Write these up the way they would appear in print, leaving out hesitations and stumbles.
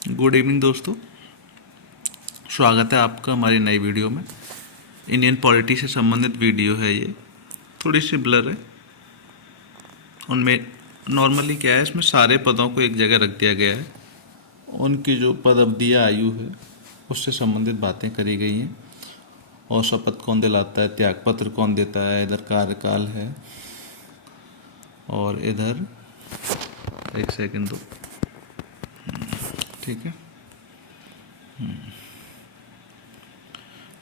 Good evening दोस्तों, स्वागत है आपका हमारी नई वीडियो में। इंडियन पॉलिटी से संबंधित वीडियो है ये। थोड़ी सी ब्लर है। उनमें नॉर्मली क्या है, इसमें सारे पदों को एक जगह रख दिया गया है। उनकी जो पद अवधिया आयु है उससे संबंधित बातें करी गई हैं। और शपथ कौन दिलाता है, त्यागपत्र कौन देता है, इधर कार्यकाल है और इधर एक सेकंड दो, ठीक है।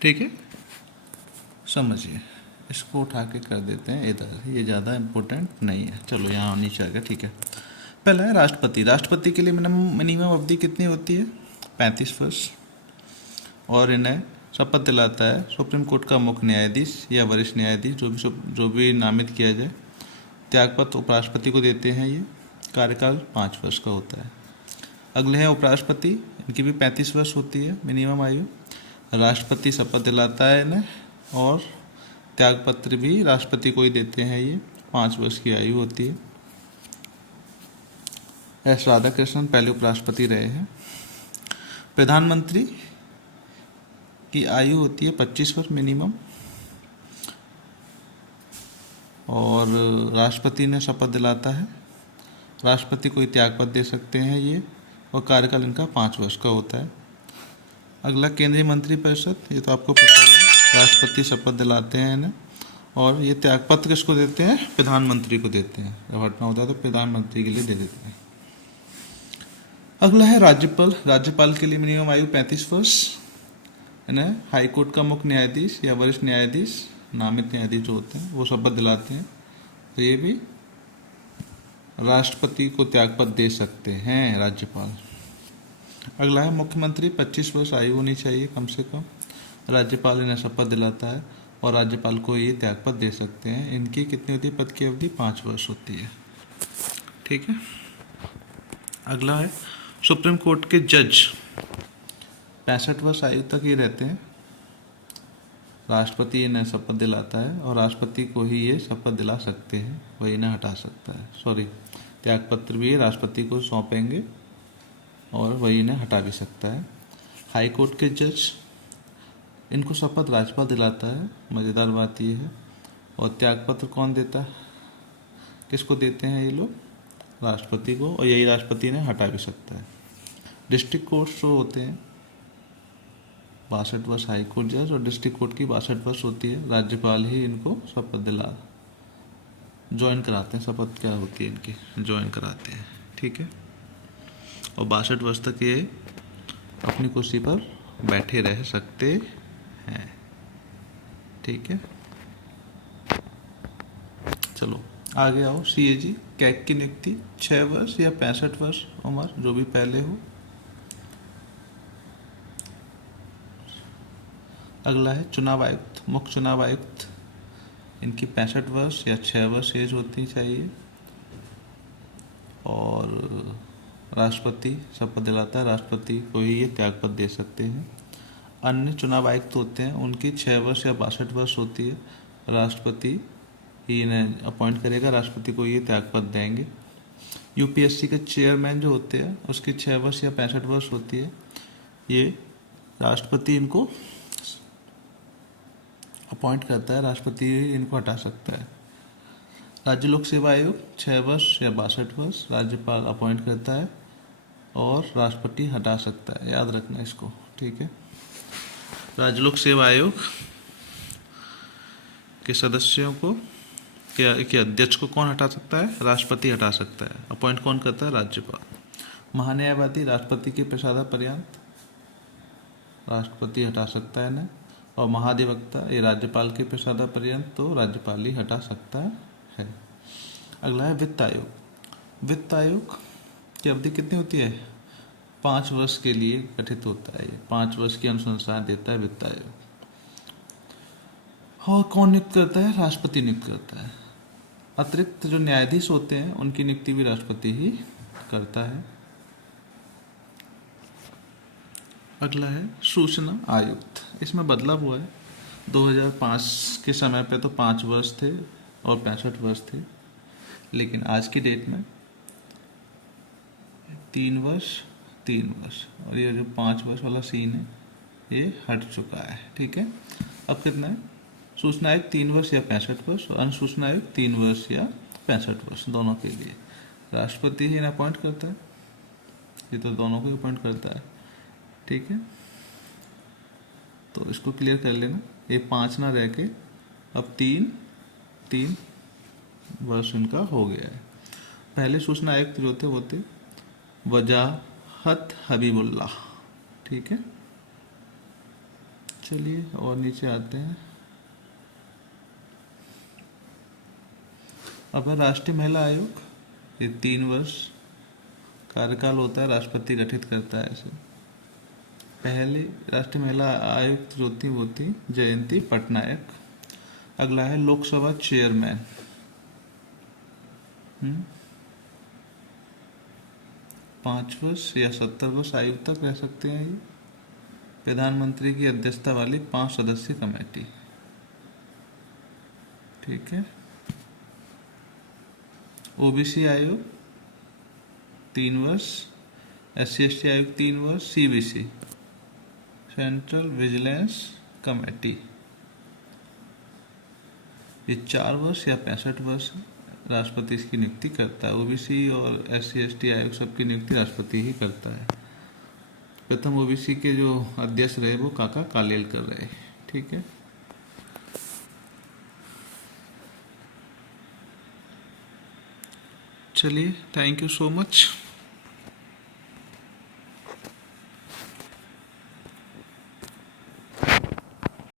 ठीक है, समझिए। इसको उठा के कर देते हैं इधर, ये ज़्यादा इम्पोर्टेंट नहीं है। चलो यहाँ नीचे आ गया, ठीक है। पहला है राष्ट्रपति। राष्ट्रपति के लिए मिनिमम अवधि कितनी होती है? 35 वर्ष। और इन्हें शपथ दिलाता है सुप्रीम कोर्ट का मुख्य न्यायाधीश या वरिष्ठ न्यायाधीश, जो भी नामित किया जाए। त्यागपत्र उपराष्ट्रपति को देते हैं। ये कार्यकाल 5 वर्ष का होता है। अगले हैं उपराष्ट्रपति। इनकी भी 35 वर्ष होती है मिनिमम आयु। राष्ट्रपति शपथ दिलाता है इन्हें और त्यागपत्र भी राष्ट्रपति को ही देते हैं। ये 5 वर्ष की आयु होती है। एस राधाकृष्णन पहले उपराष्ट्रपति रहे हैं। प्रधानमंत्री की आयु होती है 25 वर्ष मिनिमम। और राष्ट्रपति ने शपथ दिलाता है, राष्ट्रपति को ही त्यागपत्र दे सकते हैं ये, और कार्यकाल इनका 5 वर्ष का होता है। अगला केंद्रीय मंत्रिपरिषद। ये तो आपको पता है, राष्ट्रपति शपथ दिलाते हैं इन्हें और ये त्यागपत्र किसको देते हैं? प्रधानमंत्री को देते हैं। जब हटना होता है तो प्रधानमंत्री के लिए दे देते हैं। अगला है राज्यपाल। राज्यपाल के लिए मिनिमम आयु 35 वर्ष। इन्हें हाईकोर्ट का मुख्य न्यायाधीश या वरिष्ठ न्यायाधीश, नामित न्यायाधीश जो होते हैं, वो शपथ दिलाते हैं। तो ये भी राष्ट्रपति को त्यागपत्र दे सकते हैं राज्यपाल। अगला है मुख्यमंत्री। 25 वर्ष आयु होनी चाहिए कम से कम। राज्यपाल इन्हें शपथ दिलाता है और राज्यपाल को ये त्यागपत्र दे सकते हैं। इनकी कितनी होती है पद की अवधि? 5 वर्ष होती है, ठीक है। अगला है सुप्रीम कोर्ट के जज। 65 वर्ष आयु तक ये रहते हैं। राष्ट्रपति इन्हें शपथ दिलाता है और राष्ट्रपति को ही ये शपथ दिला सकते हैं, वही इन्हें हटा सकता है। सॉरी, त्यागपत्र भी राष्ट्रपति को सौंपेंगे और वही इन्हें हटा भी सकता है। हाई कोर्ट के जज, इनको शपथ राज्यपाल दिलाता है। मज़ेदार बात ये है। और त्यागपत्र कौन देता है? किसको देते हैं ये लोग? राष्ट्रपति को, और यही राष्ट्रपति इन्हें हटा भी सकता है। डिस्ट्रिक्ट कोर्ट जो होते हैं 62 वर्ष हाई कोर्ट जज, और डिस्ट्रिक्ट कोर्ट की 62 वर्ष होती है। राज्यपाल ही इनको शपथ ज्वाइन कराते हैं। शपथ क्या होती है इनकी? ज्वाइन कराते हैं, ठीक है। और 62 वर्ष तक ये अपनी कुर्सी पर बैठे रह सकते हैं, ठीक है। चलो आगे आओ। सीएजी कैग की नियुक्ति 6 वर्ष या 65 वर्ष उम्र, जो भी पहले हो। अगला है चुनाव आयुक्त। मुख्य चुनाव आयुक्त, इनकी 65 वर्ष या 6 वर्ष एज होती चाहिए। और राष्ट्रपति शपथ दिलाता है, राष्ट्रपति को ही ये त्यागपत्र दे सकते हैं। अन्य चुनाव आयुक्त होते हैं, उनकी 6 वर्ष या 62 वर्ष होती है। राष्ट्रपति ही इन्हें अपॉइंट करेगा, राष्ट्रपति को ये त्यागपत्र देंगे। यूपीएससी के चेयरमैन जो होते हैं, उसकी 6 वर्ष या 65 वर्ष होती है। ये राष्ट्रपति इनको अपॉइंट करता है, राष्ट्रपति इनको हटा सकता है। राज्य लोक सेवा आयोग 6 वर्ष या 62 वर्ष, राज्यपाल अपॉइंट करता है और राष्ट्रपति हटा सकता है। याद रखना इसको, ठीक है। राज्य लोक सेवा आयोग के सदस्यों को के अध्यक्ष को कौन हटा सकता है? राष्ट्रपति हटा सकता है। अपॉइंट कौन करता है? राज्यपाल। महान्यायवादी राष्ट्रपति के प्रसादापर्यंत राष्ट्रपति हटा सकता है ना। और महाधिवक्ता ये राज्यपाल के प्रसादापर्यंत तो राज्यपाल ही हटा सकता है। अगला है वित्त आयोग। वित्त आयोग की अवधि कितनी होती है? 5 वर्ष के लिए गठित होता है। 5 वर्ष की अनुशंसाएं देता है वित्त आयोग। और कौन नियुक्त करता है? राष्ट्रपति नियुक्त करता है। अतिरिक्त जो न्यायाधीश होते हैं उनकी नियुक्ति भी राष्ट्रपति ही करता है। अगला है सूचना आयुक्त। इसमें बदलाव हुआ है। 2005 के समय पे तो 5 वर्ष थे और 65 वर्ष थे, लेकिन आज की डेट में 3 वर्ष 3 वर्ष, और ये जो 5 वर्ष वाला सीन है ये हट चुका है। ठीक है, अब कितना है, सूचना आयोग 3 वर्ष या 65 वर्ष, और अनुसूचना आयोग 3 वर्ष या 65 वर्ष, दोनों के लिए। राष्ट्रपति ही ना अपॉइंट करता है, ये तो दोनों को अपॉइंट करता है। ठीक है, तो इसको क्लियर कर लेना, ये 5 ना रह के अब 3 वर्ष इनका हो गया है। पहले सूचना आयुक्त जो थे वो थे वजाहत हबीबुल्लाह। ठीक है, चलिए और नीचे आते हैं। अब है राष्ट्रीय महिला आयोग, ये 3 वर्ष कार्यकाल होता है, राष्ट्रपति गठित करता है इसे। पहले राष्ट्रीय महिला आयुक्त जो थी वो थी जयंती पटनायक। अगला है लोकसभा चेयरमैन, 5 वर्ष या 70 वर्ष आयु तक रह सकते हैं ये। प्रधानमंत्री की अध्यक्षता वाली 5 सदस्यीय कमेटी। ठीक है, ओबीसी आयोग 3 वर्ष, SC/ST आयोग 3 वर्ष, CVC सेंट्रल विजिलेंस कमेटी ये 4 वर्ष या 65 वर्ष राष्ट्रपति इसकी नियुक्ति करता है। ओबीसी और SC/ST आयोग सबकी नियुक्ति राष्ट्रपति ही करता है। प्रथम ओबीसी के जो अध्यक्ष रहे वो काका कालेलकर रहे। ठीक है, चलिए, थैंक यू सो मच।